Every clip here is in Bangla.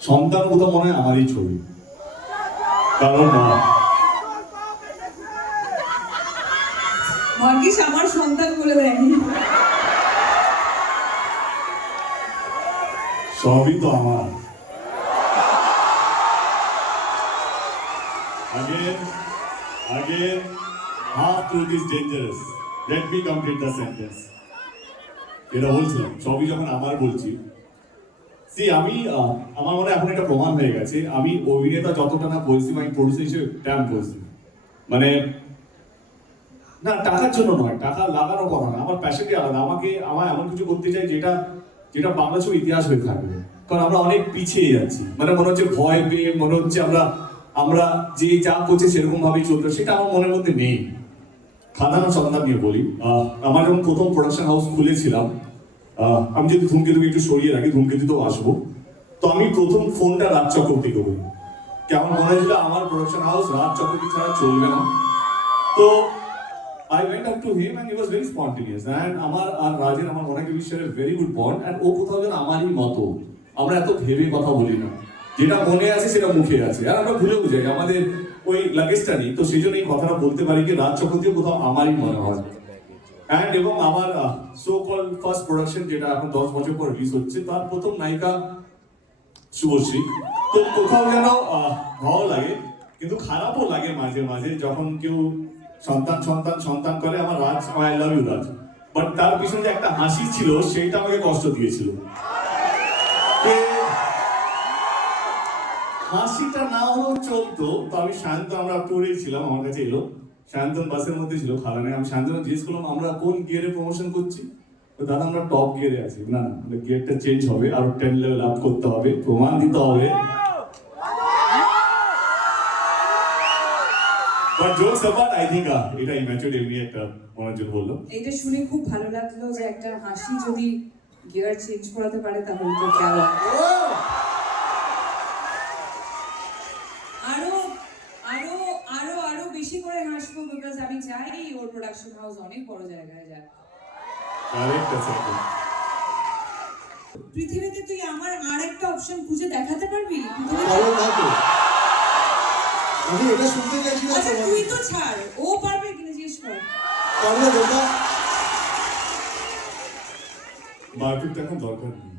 সন্তান কোথাও মনে হয় আমারই ছবি কারণ ভাগ্যিস আমার সন্তান বলে সবই তো আমার Again, again, half truth is dangerous. Let me complete the sentence. এটা বলছিলাম সবই যখন আমার বলছি সি আমি আমার মনে এখন এটা প্রমাণ হয়ে গেছে। আমি অভিনেতা যতটা না বলছি আমি প্রডিউসার হিসেবে ট্যাম বলছি মানে না, টাকার জন্য নয়, টাকা লাগানো কথা না, আমার প্যাশনই আলাদা। আমাকে আমার এমন কিছু করতে চাই যেটা যেটা বাংলা ছবি ইতিহাস হয়ে থাকবে। কারণ আমরা অনেক পিছিয়ে যাচ্ছি। মানে মনে হচ্ছে ভয় পেয়ে, মনে হচ্ছে আমরা আমরা যে যা করছি সেরকম ভাবেই চলতে সেটা আমার মনের মধ্যে নেই। খাদানো সন্তান নিয়ে বলি। আমার যখন প্রথম প্রোডাকশন হাউস খুলেছিলাম আমি যদি ধূমকেতুকে একটু সরিয়ে রাখি ধূমকেতুতেও আসব। তো আমি প্রথম ফোনটা রাজ চক্রবর্তী করি কেমন মনে হয়েছিল? আমার প্রোডাকশন হাউস রাজ চক্রবর্তী ছাড়া চলবে না। তো I went up to him and he was very spontaneous. And আমার আর রাজের, আমার share a very good bond and ও কোথাও যেন আমারই মতো। আমরা এত ভেবে কথা বলি না। যেটা মনে আছে সেটা মুখে আছে। আর আমরা ভুলেও যাই। আমাদের ওই লাগেজটা নেই। তো সেই জন্য এই কথাটা বলতে পারি কি রাজ চক্রবর্তী কোথাও আমারই মনে হয়। অ্যান্ড এবং আমার সো কল ফার্স্ট প্রোডাকশন যেটা এখন দশ বছর পর রিলিজ হচ্ছে, তার প্রথম নায়িকা শুভশ্রী। তো কোথাও যেন ভালো লাগে, কিন্তু খারাপও লাগে মাঝে মাঝে যখন কেউ সন্তান সন্তান সন্তান করে, আমার Raj, I love you Raj. But তার পিছনে যে একটা হাসি ছিল সেটা আমাকে কষ্ট দিয়েছিল। হাসিটা না হলেও চলতো, তো আমি শান্ত আমরা পড়েছিলাম আমার কাছে এলো। শান্তন বাসের মধ্যে ছিল খালানে আমি শান্তন জিজ্ঞেস করলাম, আমরা কোন গিয়ারে প্রমোশন করছি? তো দাদা, আমরা টপ গিয়ারে আছি। না না গিয়ারটা চেঞ্জ হবে, আরও টেন লেভেল আপ করতে হবে, প্রমাণ দিতে হবে। But jokes apart I think এটা ইম্যাচুর এমনি একটা জন্য বলল এইটা শুনে খুব ভালো লাগল যে একটা হাসি যদি গিয়ার চেঞ্জ করাতে পারে, তাহলে তো কেমন আরও আরও আরও আরও বেশি করে হাসবো বিকজ আমি চাই ওর প্রোডাকশন হাউস অনেক বড় জায়গায় যাক। পৃথিবীতে তুই আমার আরেকটা অপশন খুঁজে দেখাতে পারবি? আমি এটা শুনতে চাইছিলাম আচ্ছা তুই তো ছাড়। ও পারবে কিনা জিজ্ঞেস কর। পারলে মারপিটটা এখন দরকার নেই।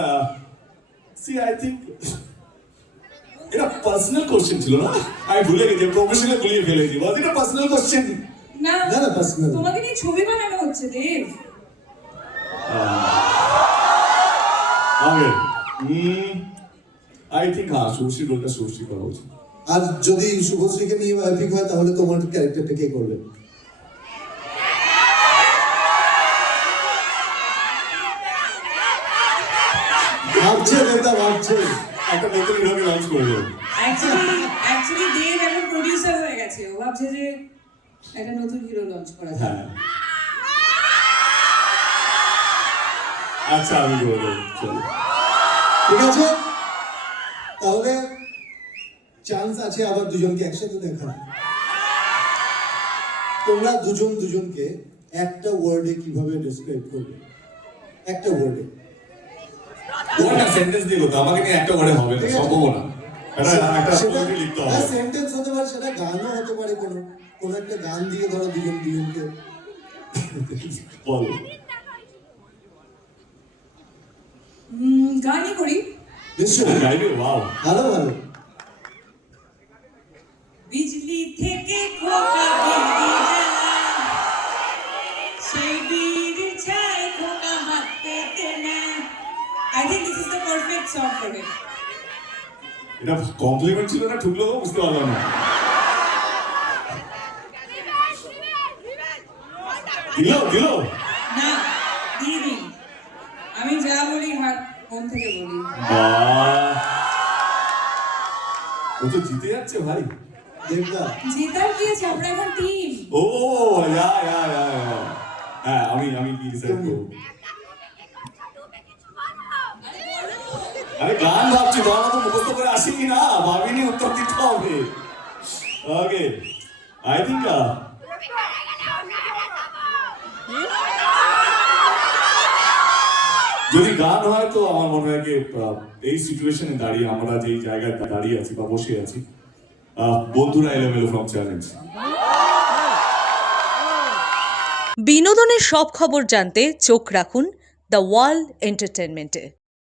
না সি আই থিঙ্ক এটা পার্সোনাল কোশ্চেন ছিল না? আমি ভুলে গেছি প্রফেশনাল গুলিয়ে ফেলেছি। বল এটা পার্সোনাল কোশ্চেন না না, না, personal। তোমাকে নিয়ে ছবি বানানো হচ্ছে দেব। আগে। আই থিঙ্ক হ্যাঁ সুশ্রী রোলটা সুশ্রী করা উচিত। আর যদি শুভশ্রীকে নিয়ে বায়োপিক হয় তাহলে তোমার ক্যারেক্টারটা কে করবে? ভাবছে নেতা ভাবছে। একটা নতুন লঞ্চ করে দেবো অ্যাকচুয়ালি অ্যাকচুয়ালি দেব এখন প্রডিউসার হয়ে গেছে। ও ভাবছে যে একটা নতুন হিরো লঞ্চ করা হ্যাঁ। আচ্ছা আমি চলো। ঠিক আছে? তাহলে চান্স আছে আবার দুজনকে একসাথে দেখার। তোমরা দুজন দুজনকে একটা ওয়ার্ডে কীভাবে ডেসক্রাইব করবে? একটা ওয়ার্ডে ওটা সেন্টেন্স দিয়ে করতে আমাকে নিয়ে একটা করে হবে না সম্ভব না। একটা একটা story লিখতে হবে। সেন্টেন্স হতে পারে সেটা গানও হতে পারে কোনো কোনো একটা গান দিয়ে ধরো দুজন দুজনকে বলো। গানই করি। নিশ্চয়ই গাইবে ওয়াও ভালো ভালো। বিজলি থেকে খোকা দ্য সং এটা কমপ্লিমেন্ট ছিল না ঠুকলো তো বুঝতে পারলাম না। দিল দিল? না দিয়ে দিন। আমি যা বলি হাত মন থেকে বলি। ও তো জিতে যাচ্ছে ভাই দেবদা। জেতার কি আছে? আমরা এখন টিম ও ইয়া ইয়া ইয়া। হ্যাঁ আমি আমি কি ডিসাইড করব? আরে গান ভাবছি বাবা তো মুখস্থ করে আসেনি না? ভাবিনি উত্তর দিতে হবে। ওকে, আই থিঙ্ক যদি গান হয় তো আমার মনে হয় এই সিচুয়েশনে দাঁড়িয়ে, আমরা যেই জায়গায় দাঁড়িয়ে আছি বা বসে আছি বন্ধুরা এলোমেলো ফ্রম চ্যালেঞ্জ বিনোদনের সব খবর জানতে চোখ রাখুন দ্য ওয়ার্ল্ড এন্টারটেনমেন্টে